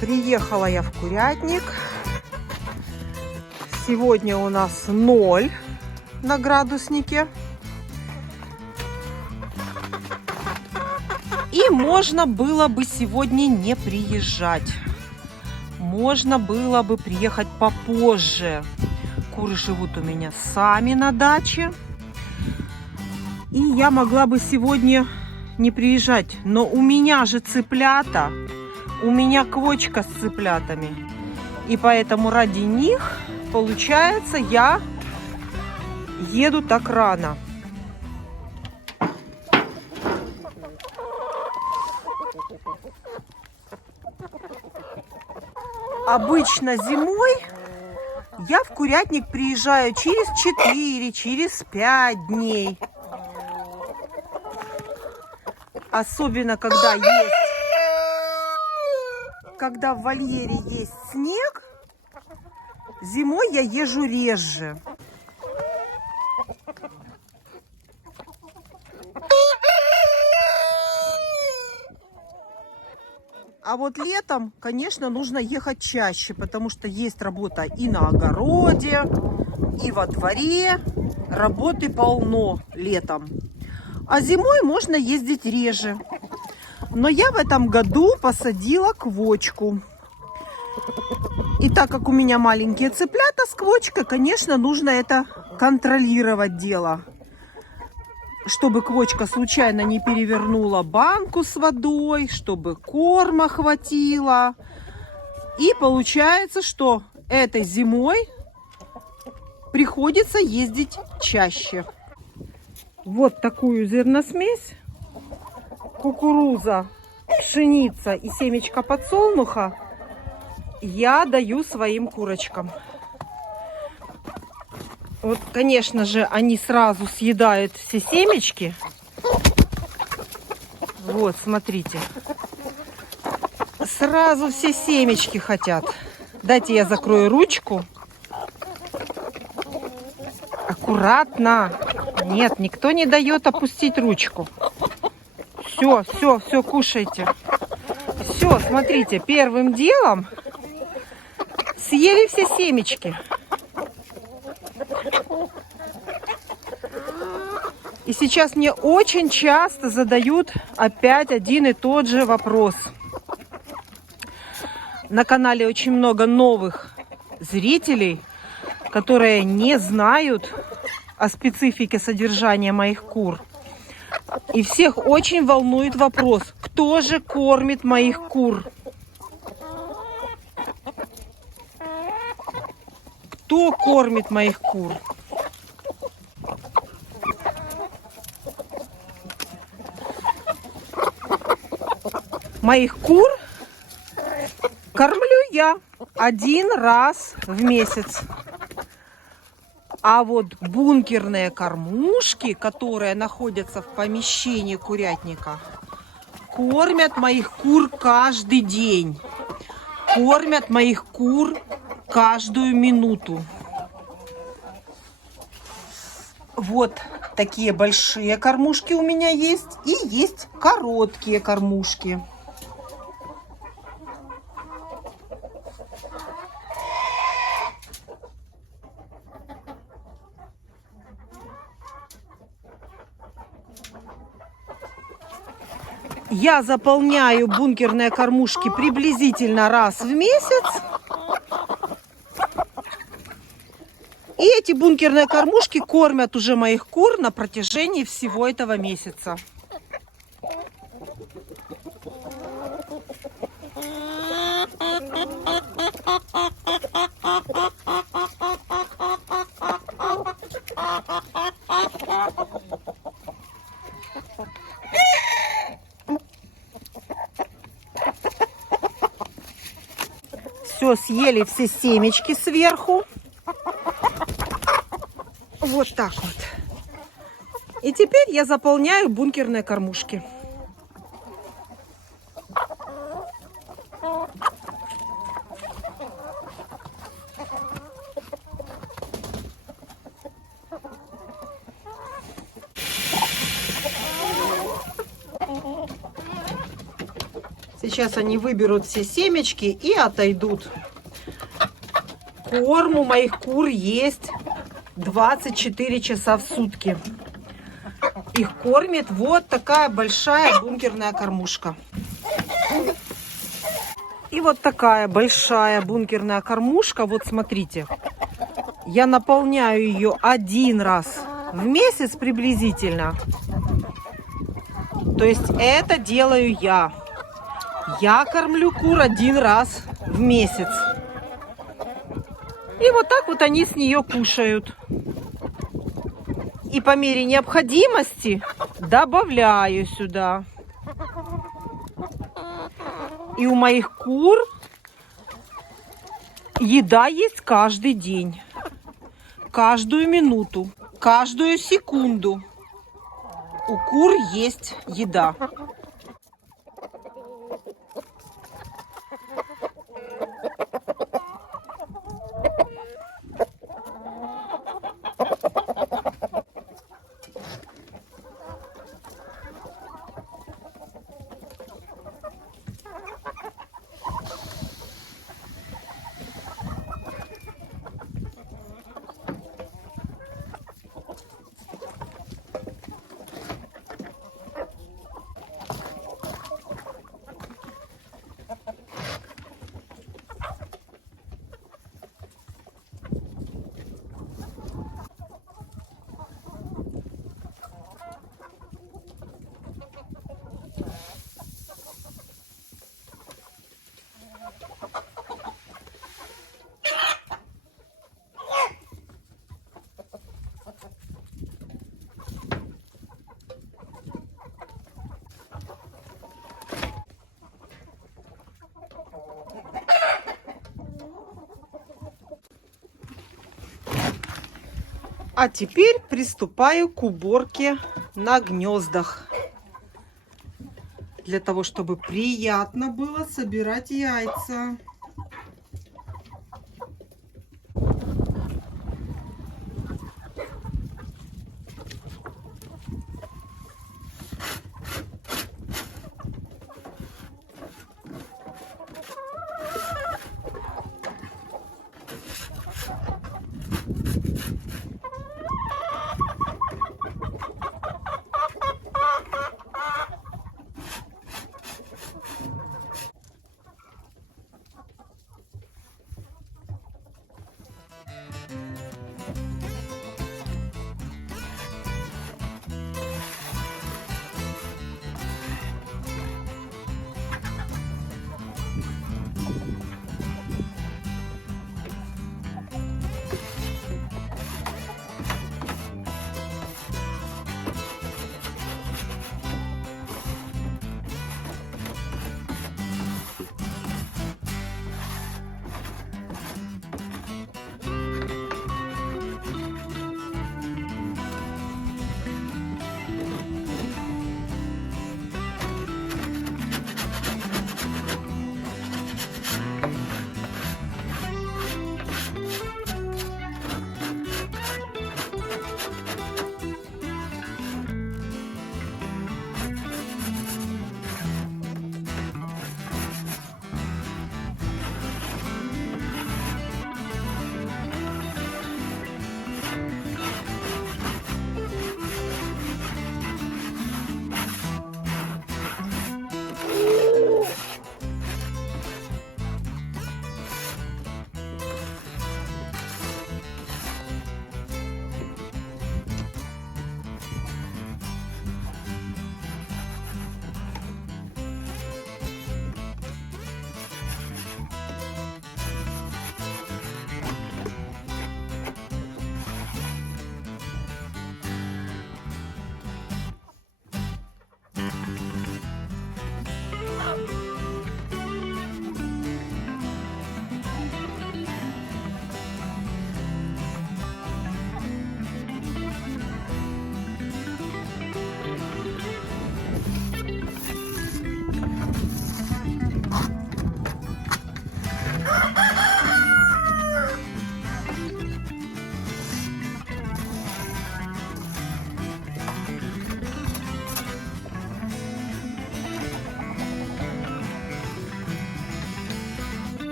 Приехала я в курятник. Сегодня у нас 0 на градуснике. И можно было бы сегодня не приезжать. Можно было бы приехать попозже. Куры живут у меня сами на даче. И я могла бы сегодня не приезжать. Но у меня же цыплята. У меня квочка с цыплятами. И поэтому ради них, получается, я еду так рано. Обычно зимой я в курятник приезжаю через 4, через 5 дней. Особенно когда в вольере есть снег, зимой я езжу реже. А вот летом, конечно, нужно ехать чаще, потому что есть работа и на огороде, и во дворе. Работы полно летом. А зимой можно ездить реже. Но я в этом году посадила квочку. И так как у меня маленькие цыплята с квочкой, конечно, нужно это контролировать дело. Чтобы квочка случайно не перевернула банку с водой, чтобы корма хватило. И получается, что этой зимой приходится ездить чаще. Вот такую зерносмесь. Кукуруза, пшеница и семечко подсолнуха я даю своим курочкам. Вот, конечно же, они сразу съедают все семечки. Вот, смотрите. Сразу все семечки хотят. Дайте я закрою ручку. Аккуратно. Нет, никто не дает опустить ручку. Все, кушайте. Все, смотрите, первым делом съели все семечки. И сейчас мне очень часто задают опять один и тот же вопрос. На канале очень много новых зрителей, которые не знают о специфике содержания моих кур. И всех очень волнует вопрос, кто же кормит моих кур? Кто кормит моих кур? Моих кур кормлю я 1 раз в месяц. А вот бункерные кормушки, которые находятся в помещении курятника, кормят моих кур каждый день. Кормят моих кур каждую минуту. Вот такие большие кормушки у меня есть. И есть короткие кормушки. Я заполняю бункерные кормушки приблизительно раз в месяц. И эти бункерные кормушки кормят уже моих кур на протяжении всего этого месяца. Все, съели все семечки сверху. Вот так вот. И теперь я заполняю бункерные кормушки. Сейчас они выберут все семечки и отойдут. Корм у моих кур есть 24 часа в сутки. Их кормит вот такая большая бункерная кормушка. И вот такая большая бункерная кормушка. Вот смотрите. Я наполняю ее один раз в месяц приблизительно. То есть это делаю я. Я кормлю кур один раз в месяц. И вот так вот они с нее кушают. И по мере необходимости добавляю сюда. И у моих кур еда есть каждый день. Каждую минуту, каждую секунду у кур есть еда. А теперь приступаю к уборке на гнездах. Для того, чтобы приятно было собирать яйца.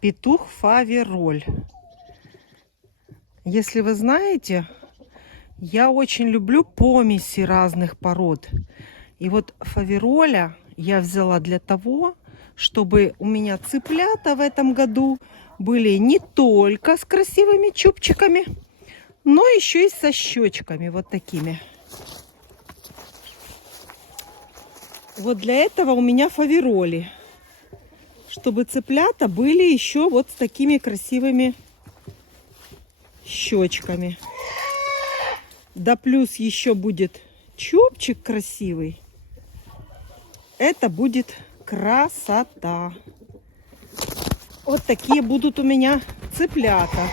Петух фавероль. Если вы знаете, я очень люблю помеси разных пород. И вот фавероля я взяла для того, чтобы у меня цыплята в этом году были не только с красивыми чубчиками, но еще и со щечками вот такими. Вот для этого у меня фавероли. Чтобы цыплята были еще вот с такими красивыми щечками. Да плюс еще будет чубчик красивый. Это будет красота. Вот такие будут у меня цыплята.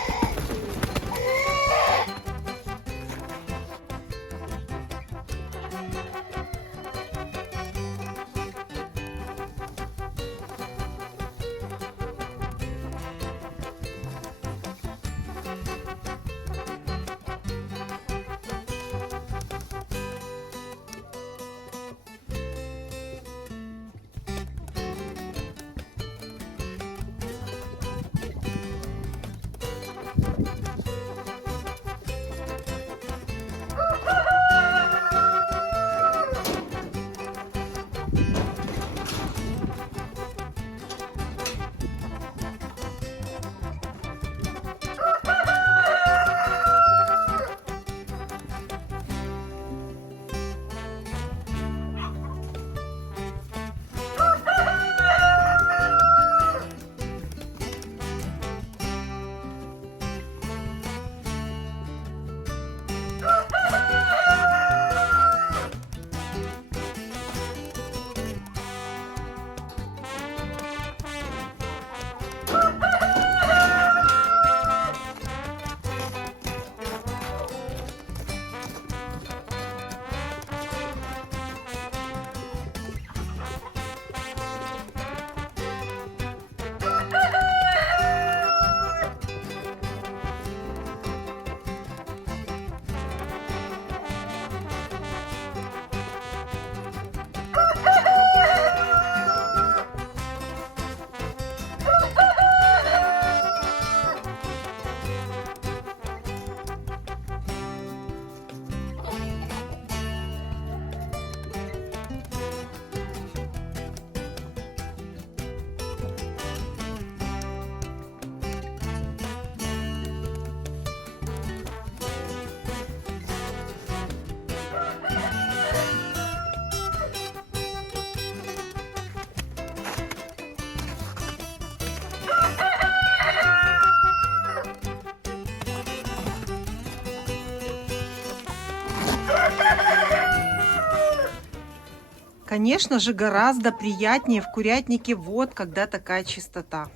Конечно же, гораздо приятнее в курятнике вот когда такая чистота.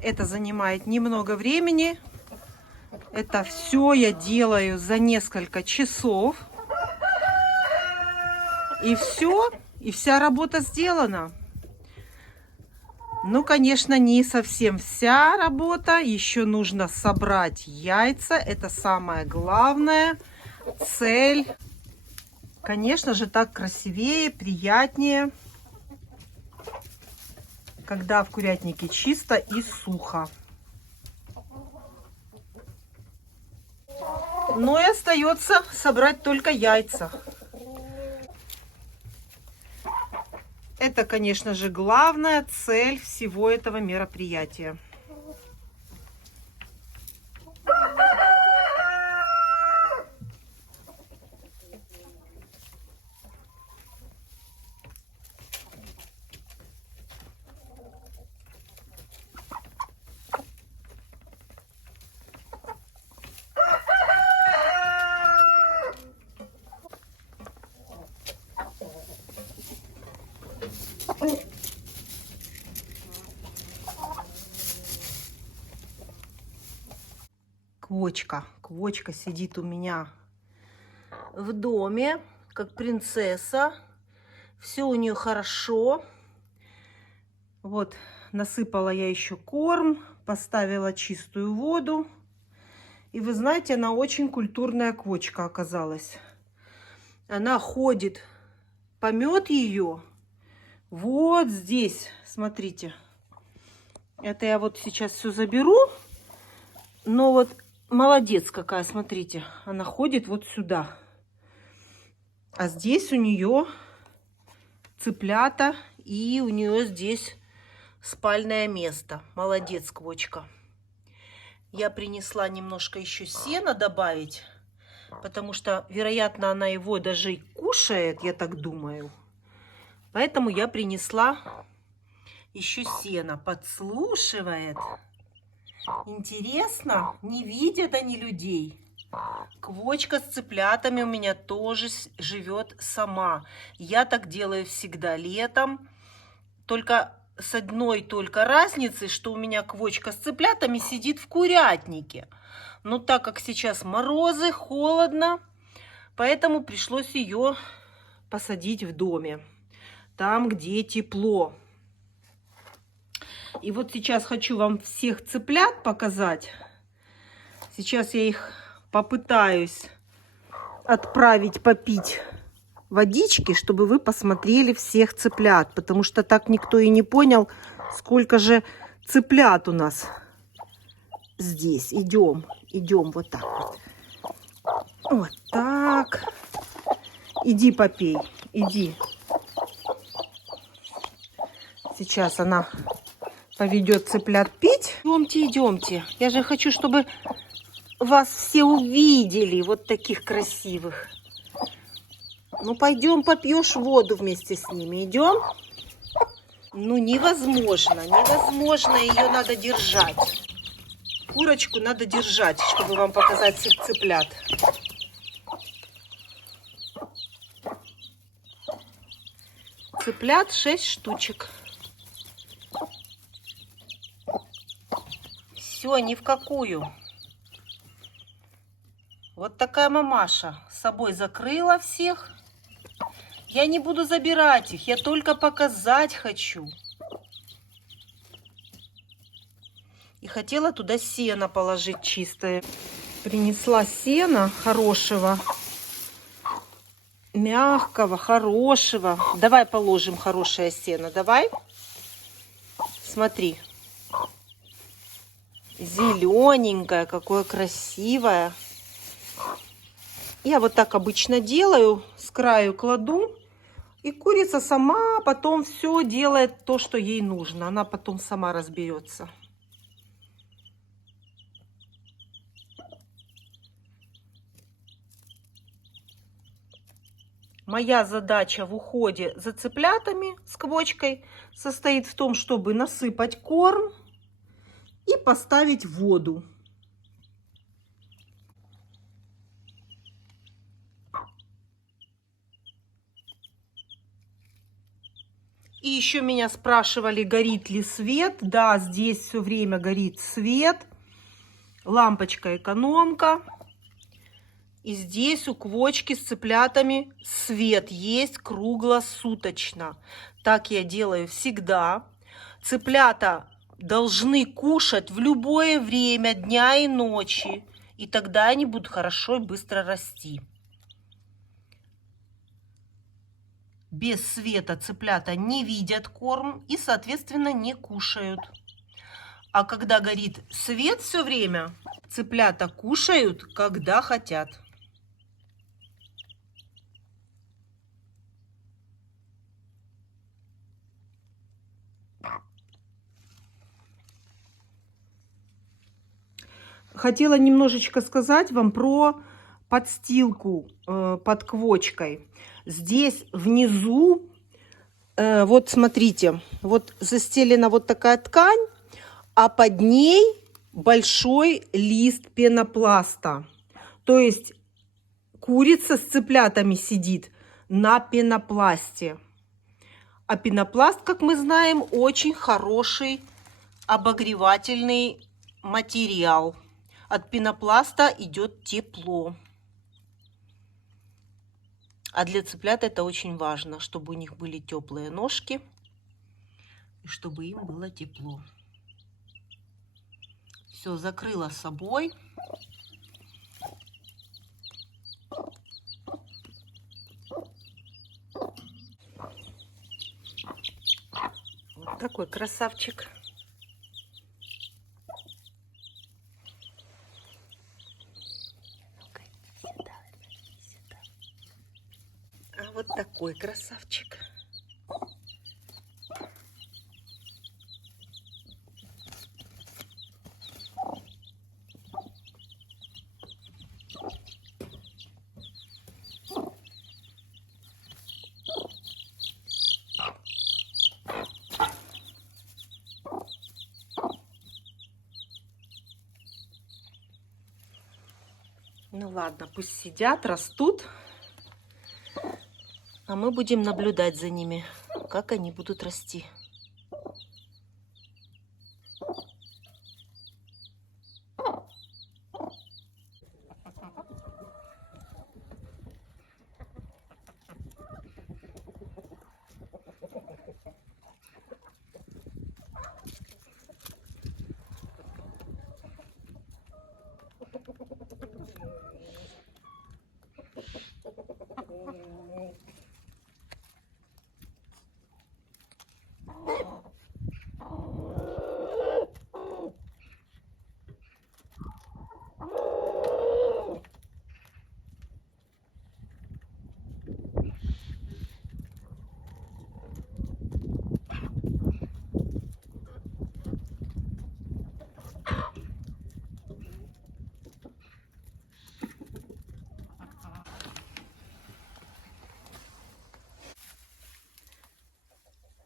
Это занимает немного времени. Это все я делаю за несколько часов. И все, и вся работа сделана. Ну, конечно, не совсем вся работа. Еще нужно собрать яйца. Это самое главное. Цель. Конечно же, так красивее, приятнее, когда в курятнике чисто и сухо. Ну и остается собрать только яйца. Это, конечно же, главная цель всего этого мероприятия. Квочка сидит у меня в доме, как принцесса. Все у нее хорошо. Вот, насыпала я еще корм, поставила чистую воду. И вы знаете, она очень культурная квочка оказалась. Она ходит, помет ее, Вот здесь, смотрите. Это я вот сейчас все заберу. Но вот молодец какая, смотрите. Она ходит вот сюда. А здесь у нее цыплята. И у нее здесь спальное место. Молодец, квочка. Я принесла немножко еще сена добавить. Потому что, вероятно, она его даже и кушает, я так думаю. Поэтому я принесла еще сено. Подслушивает. Интересно, не видят они людей. Квочка с цыплятами у меня тоже живет сама. Я так делаю всегда летом. Только с одной только разницей, что у меня квочка с цыплятами сидит в курятнике. Но так как сейчас морозы, холодно, поэтому пришлось ее посадить в доме. Там, где тепло. И вот сейчас хочу вам всех цыплят показать. Сейчас я их попытаюсь отправить попить водички, чтобы вы посмотрели всех цыплят. Потому что так никто и не понял, сколько же цыплят у нас здесь. Идем, идем вот так вот. Вот так. Иди попей, иди. Сейчас она поведет цыплят пить. Идемте, идемте. Я же хочу, чтобы вас все увидели, вот таких красивых. Ну, пойдем попьешь воду вместе с ними. Идем? Ну, невозможно, невозможно. Ее надо держать. Курочку надо держать, чтобы вам показать всех цыплят. Цыплят 6 штучек. Все, ни в какую. Вот такая мамаша с собой закрыла всех. Я не буду забирать их, я только показать хочу. И хотела туда сено положить чистое. Принесла сено хорошего, мягкого, хорошего. Давай положим хорошее сено, давай. Смотри. Зелененькое, какое красивое. Я вот так обычно делаю, с краю кладу. И курица сама потом все делает то, что ей нужно. Она потом сама разберется. Моя задача в уходе за цыплятами с квочкой состоит в том, чтобы насыпать корм и поставить воду. И еще меня спрашивали, горит ли свет. Да, здесь все время горит свет. Лампочка экономка. И здесь у квочки с цыплятами свет есть круглосуточно. Так я делаю всегда. Цыплята должны кушать в любое время дня и ночи. И тогда они будут хорошо и быстро расти. Без света цыплята не видят корм и, соответственно, не кушают. А когда горит свет все время, цыплята кушают, когда хотят. Хотела немножечко сказать вам про подстилку под квочкой. Здесь внизу, вот смотрите, вот застелена вот такая ткань, а под ней большой лист пенопласта. То есть курица с цыплятами сидит на пенопласте. А пенопласт, как мы знаем, очень хороший обогревательный материал. От пенопласта идет тепло. А для цыплят это очень важно, чтобы у них были теплые ножки и чтобы им было тепло. Все, закрыла собой. такой красавчик. А вот такой красавчик. Ну ладно, пусть сидят, растут, а мы будем наблюдать за ними, как они будут расти.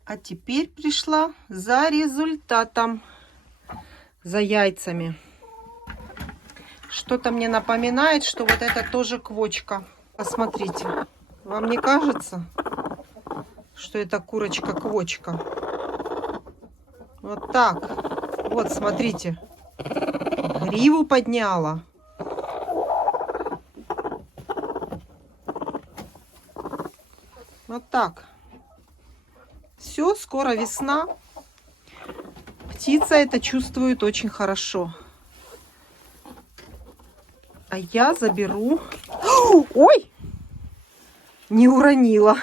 А теперь пришла за результатом, за яйцами. Что-то мне напоминает, что вот это тоже квочка. Посмотрите, вам не кажется, что это курочка-квочка? Вот так. Вот, смотрите. Гриву подняла. Вот так. Все, скоро весна. Птица это чувствует очень хорошо. А я заберу... Ой! Не уронила.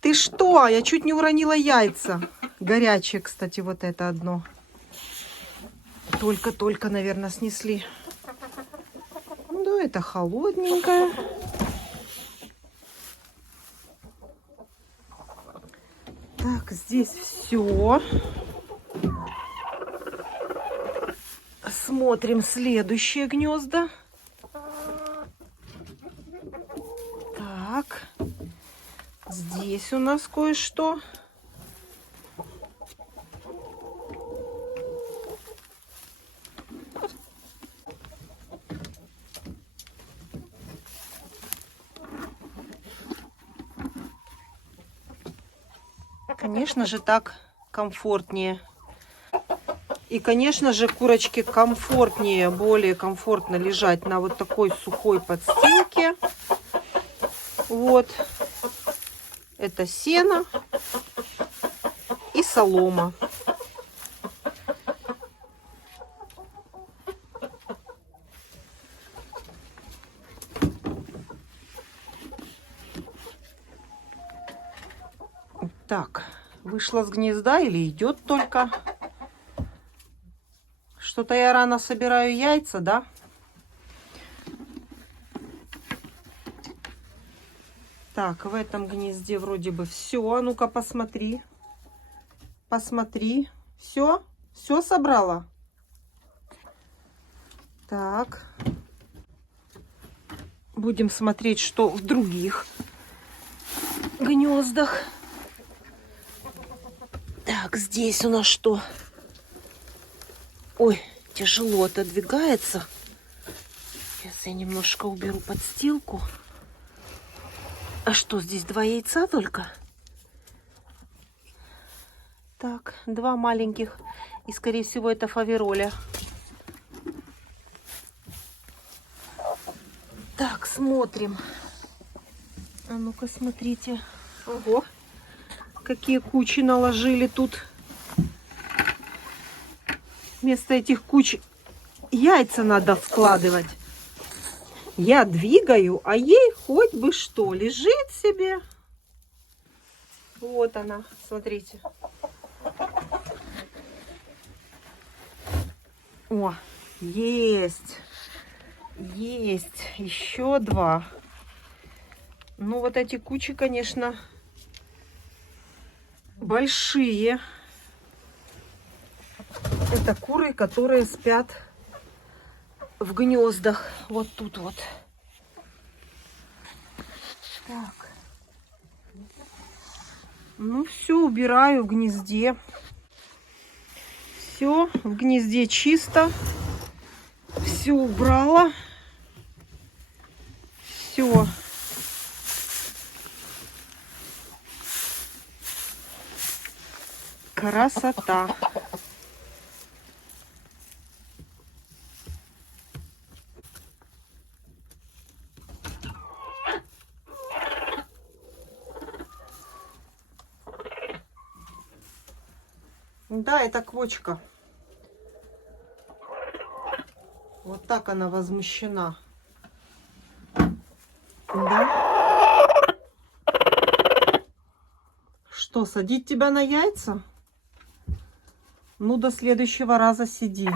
Ты что? Я чуть не уронила яйца. Горячее, кстати, вот это одно. Только-только, наверное, снесли. Ну, это холодненькое. Так, здесь все. Смотрим следующее гнезда. Так, здесь у нас кое-что. Конечно же, так комфортнее. И, конечно же, курочке комфортнее, более комфортно лежать на вот такой сухой подстилке. Вот. Это сено и солома. Так, вышла с гнезда или идет только? Что-то я рано собираю яйца, да? Так, в этом гнезде вроде бы все. А ну-ка, посмотри. Посмотри. Все? Все собрала? Так. Будем смотреть, что в других гнездах. Так, здесь у нас что? Ой, тяжело отодвигается. Сейчас я немножко уберу подстилку. А что, здесь 2 яйца только? Так, 2 маленьких. И, скорее всего, это фавероля. Так, смотрим. А ну-ка, смотрите. Ого, какие кучи наложили тут. Вместо этих куч яйца надо складывать. Я двигаю, а ей хоть бы что. Лежит себе. Вот она, смотрите. О, есть. Есть. Еще 2. Ну, вот эти кучи, конечно, большие. Это куры, которые спят в гнездах. Вот тут вот. Так. Ну, все убираю в гнезде. Все в гнезде чисто. Все убрала. Все. Красота. Да, это квочка. Вот так она возмущена. Да? Что, садить тебя на яйца? Ну, до следующего раза сиди.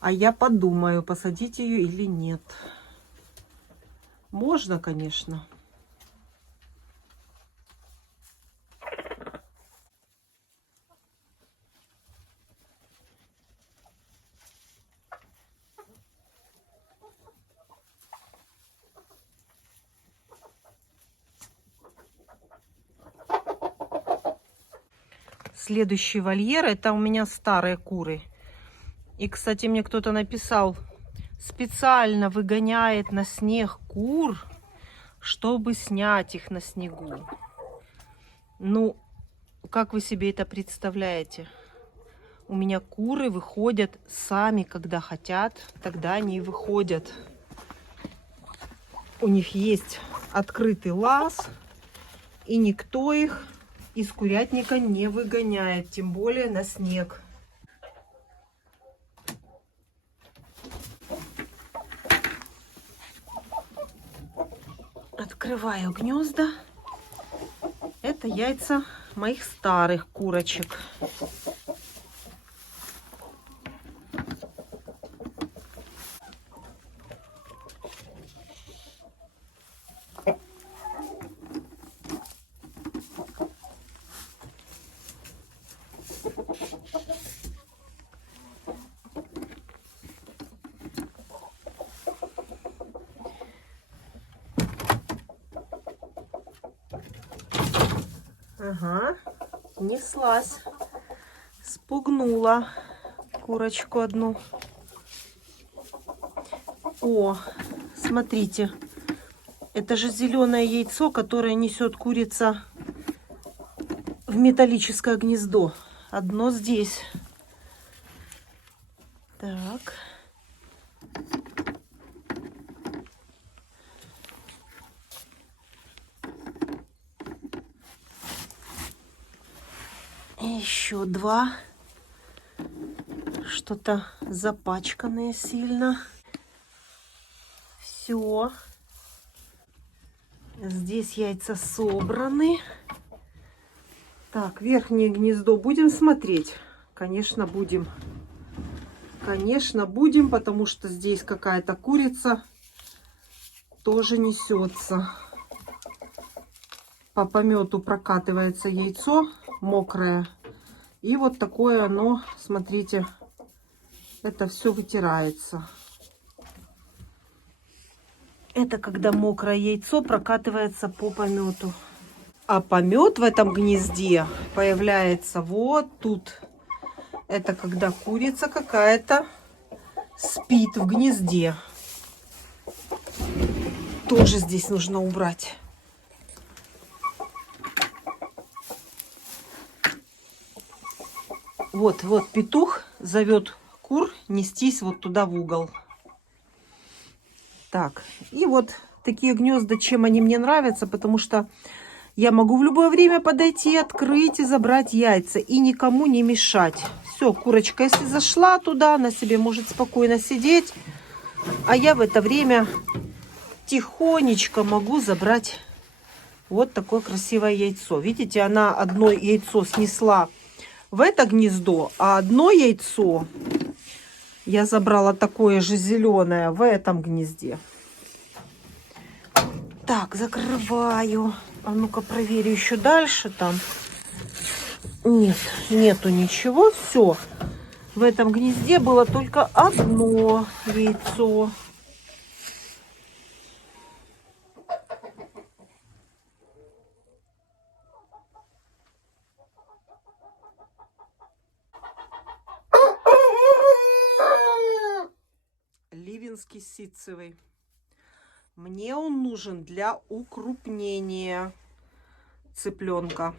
А я подумаю, посадить ее или нет. Можно, конечно. Следующий вольер, это у меня старые куры. И, кстати, мне кто-то написал, специально выгоняет на снег кур, чтобы снять их на снегу. Ну, как вы себе это представляете? У меня куры выходят сами, когда хотят, тогда они и выходят. У них есть открытый лаз, и никто их из курятника не выгоняет, тем более на снег. Открываю гнезда. Это яйца моих старых курочек. Ага, неслась, спугнула курочку одну. О, смотрите, это же зеленое яйцо, которое несет курица в металлическое гнездо. Одно здесь. Так. И еще 2. Что-то запачканное сильно. Все. Здесь яйца собраны. Так, верхнее гнездо будем смотреть? Конечно, будем. Конечно, будем, потому что здесь какая-то курица тоже несется. По помету прокатывается яйцо мокрое. И вот такое оно, смотрите, это все вытирается. Это когда мокрое яйцо прокатывается по помету. А помет в этом гнезде появляется вот тут. Это когда курица какая-то спит в гнезде. Тоже здесь нужно убрать. Вот петух зовет кур нестись вот туда в угол. Так, и вот такие гнезда, чем они мне нравятся, потому что я могу в любое время подойти, открыть и забрать яйца и никому не мешать. Все, курочка, если зашла туда, она себе может спокойно сидеть, а я в это время тихонечко могу забрать вот такое красивое яйцо. Видите, она одно яйцо снесла в это гнездо, а одно яйцо Я забрала такое же зеленое в этом гнезде. Так, закрываю. А ну-ка проверю еще дальше там. Нет, нету ничего. Все. В этом гнезде было только одно яйцо. Ливенский ситцевый. Мне он нужен для укрупнения цыпленка.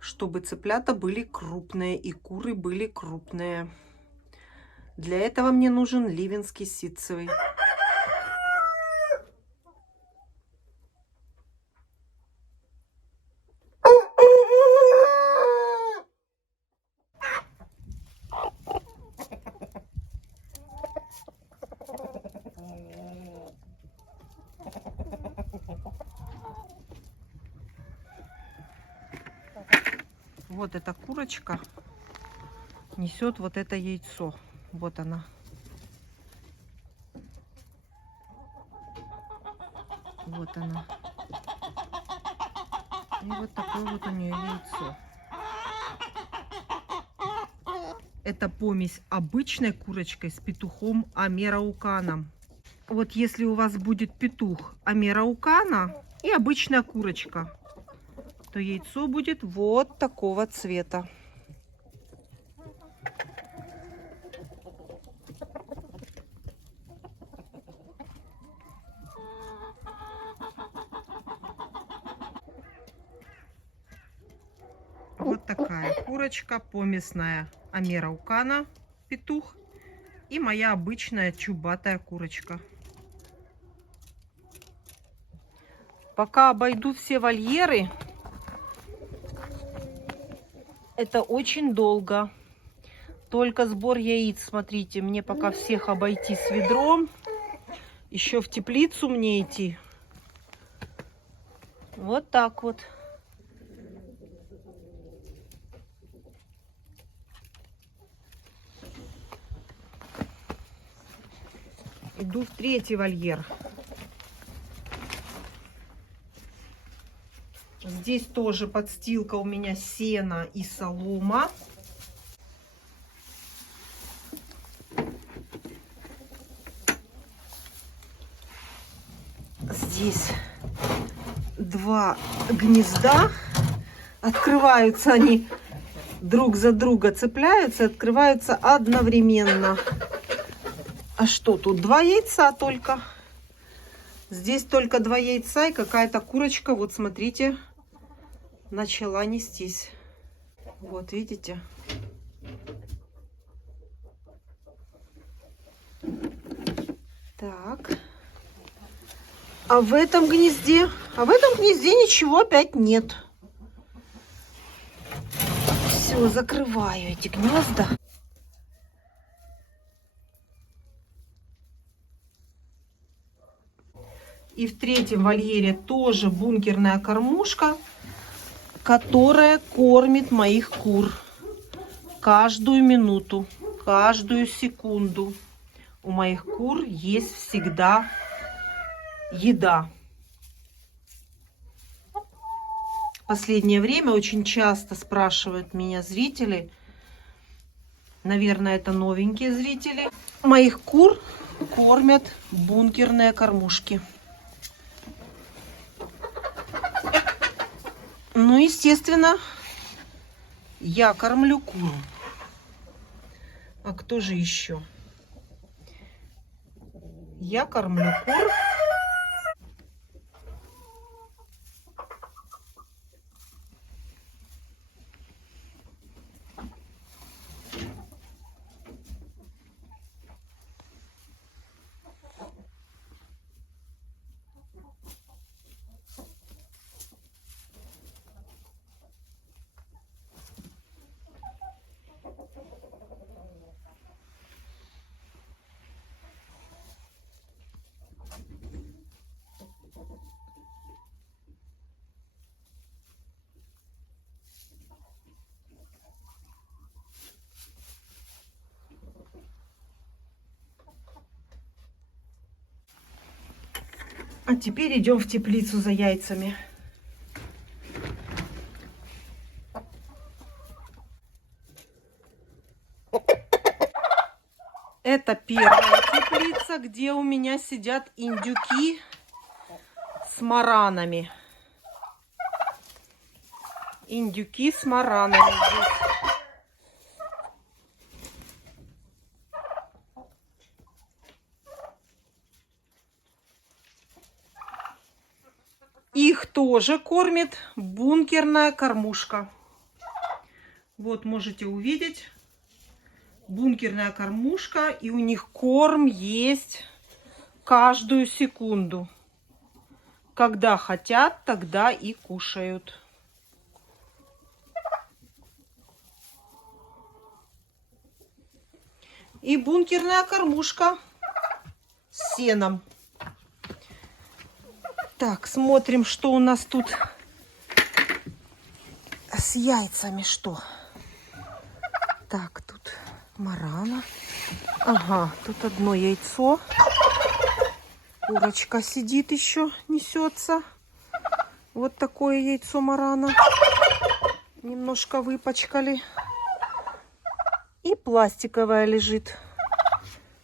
Чтобы цыплята были крупные и куры были крупные. Для этого мне нужен ливенский ситцевый. Вот эта курочка несет вот это яйцо. Вот она. Вот она. И вот такое вот у нее яйцо. Это помесь обычной курочкой с петухом амерауканом. Вот если у вас будет петух амераукана и обычная курочка, то яйцо будет вот такого цвета. Вот такая курочка помесная амераукана, петух, и моя обычная чубатая курочка. Пока обойду все вольеры, это очень долго. Только сбор яиц, смотрите, мне пока всех обойти с ведром. Еще в теплицу мне идти. Вот так вот. Иду в третий вольер. Здесь тоже подстилка у меня сена и солома. Здесь два гнезда. Открываются они друг за друга, цепляются, открываются одновременно. А что тут? Два яйца только. Здесь только два яйца и какая-то курочка. Вот смотрите, начала нестись. Вот видите. Так. А в этом гнезде? А в этом гнезде ничего опять нет. Все, закрываю эти гнезда. И в третьем вольере тоже бункерная кормушка, которая кормит моих кур каждую минуту, каждую секунду. У моих кур есть всегда еда. В последнее время очень часто спрашивают меня зрители, наверное, это новенькие зрители, моих кур кормят бункерные кормушки. Ну, естественно, я кормлю кур. А кто же еще? Я кормлю кур. А теперь идем в теплицу за яйцами. Это первая теплица, где у меня сидят индюки с маранами. Индюки с маранами здесь. Их тоже кормит бункерная кормушка. Вот можете увидеть. Бункерная кормушка. И у них корм есть каждую секунду. Когда хотят, тогда и кушают. И бункерная кормушка с сеном. Так, смотрим, что у нас тут с яйцами. Что? Так, тут марана. Ага, тут одно яйцо. Курочка сидит еще, несется. Вот такое яйцо марана. Немножко выпачкали. И пластиковая лежит.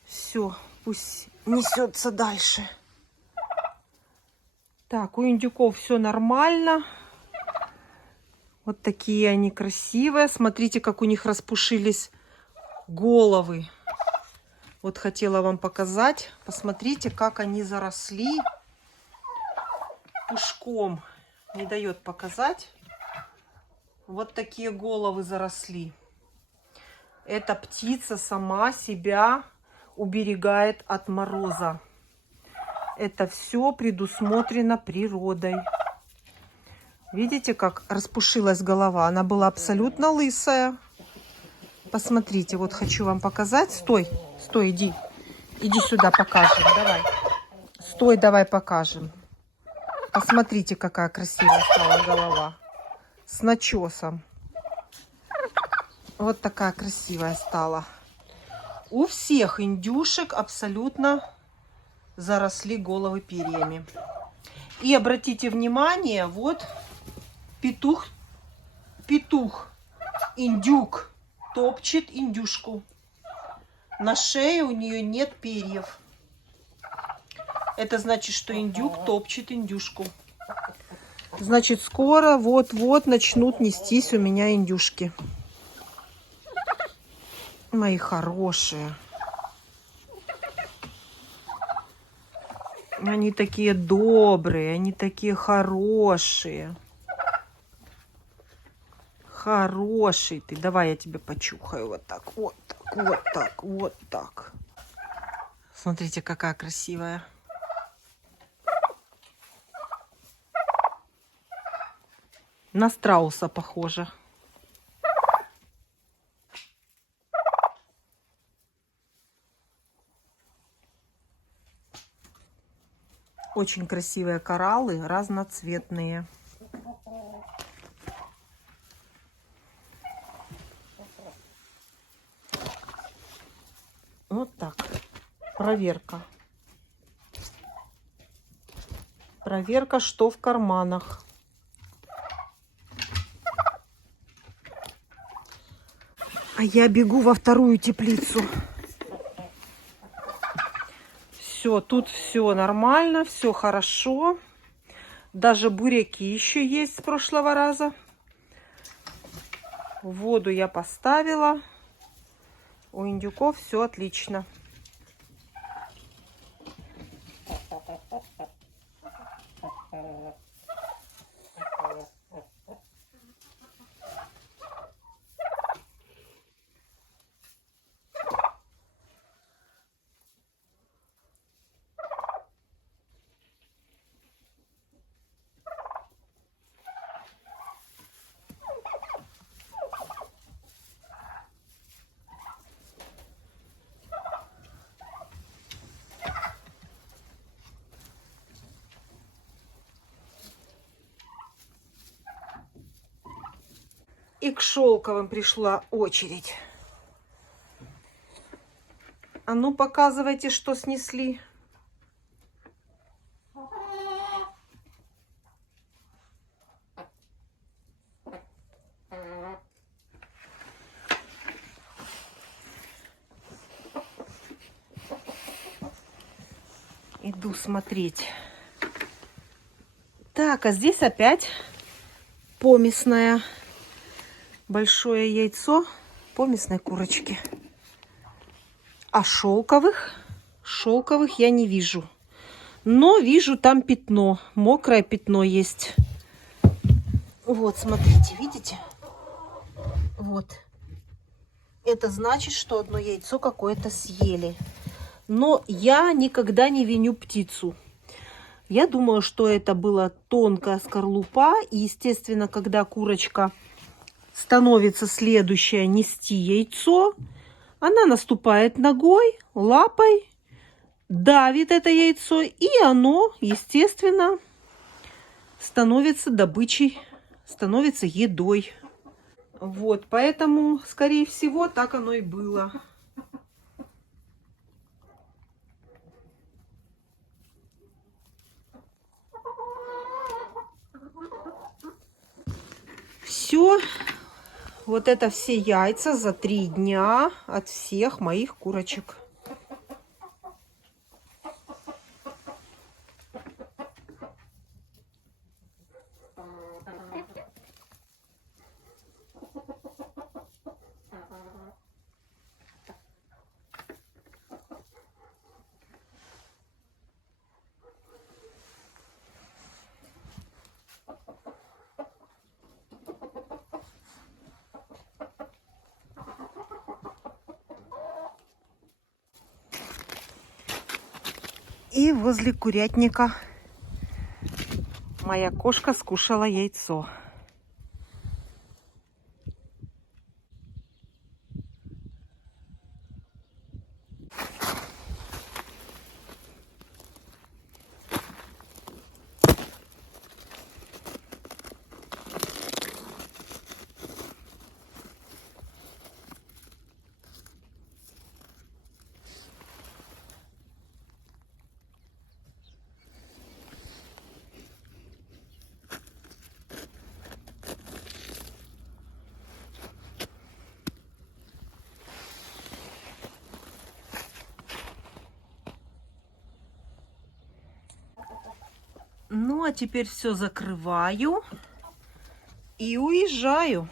Все, пусть несется дальше. Так, у индюков все нормально. Вот такие они красивые. Смотрите, как у них распушились головы. Вот хотела вам показать. Посмотрите, как они заросли пушком. Не дает показать. Вот такие головы заросли. Эта птица сама себя уберегает от мороза. Это все предусмотрено природой. Видите, как распушилась голова? Она была абсолютно лысая. Посмотрите, вот хочу вам показать. Стой, стой, иди. Иди сюда, покажем. Давай. Стой, давай покажем. Посмотрите, какая красивая стала голова. С начесом. Вот такая красивая стала. У всех индюшек абсолютно заросли головы перьями. И обратите внимание, вот петух, индюк топчет индюшку. На шее у нее нет перьев. Это значит, что индюк топчет индюшку. Значит, скоро вот-вот начнут нестись у меня индюшки. Мои хорошие. Они такие добрые, они такие хорошие. Хороший ты. Давай я тебе почухаю вот так, вот так, вот так, вот так. Смотрите, какая красивая. На страуса похожа. Очень красивые кораллы, разноцветные. Вот так. Проверка. Проверка, что в карманах. А я бегу во вторую теплицу. Все, тут все нормально, все хорошо. Даже буряки еще есть с прошлого раза. Воду я поставила. У индюков все отлично. И к шелковым пришла очередь. А ну, показывайте, что снесли. Иду смотреть. Так, а здесь опять помесное большое яйцо помесной курочки. А шелковых я не вижу. Но вижу там пятно, мокрое пятно есть. Вот, смотрите, видите? Вот. Это значит, что одно яйцо какое-то съели. Но я никогда не виню птицу. Я думаю, что это была тонкая скорлупа. И, естественно, когда курочка становится следующая нести яйцо, она наступает ногой, лапой, давит это яйцо, и оно, естественно, становится добычей, становится едой. Вот, поэтому, скорее всего, так оно и было. Все, вот это все яйца за 3 дня от всех моих курочек. И возле курятника моя кошка скушала яйцо. Ну, а теперь все закрываю и уезжаю.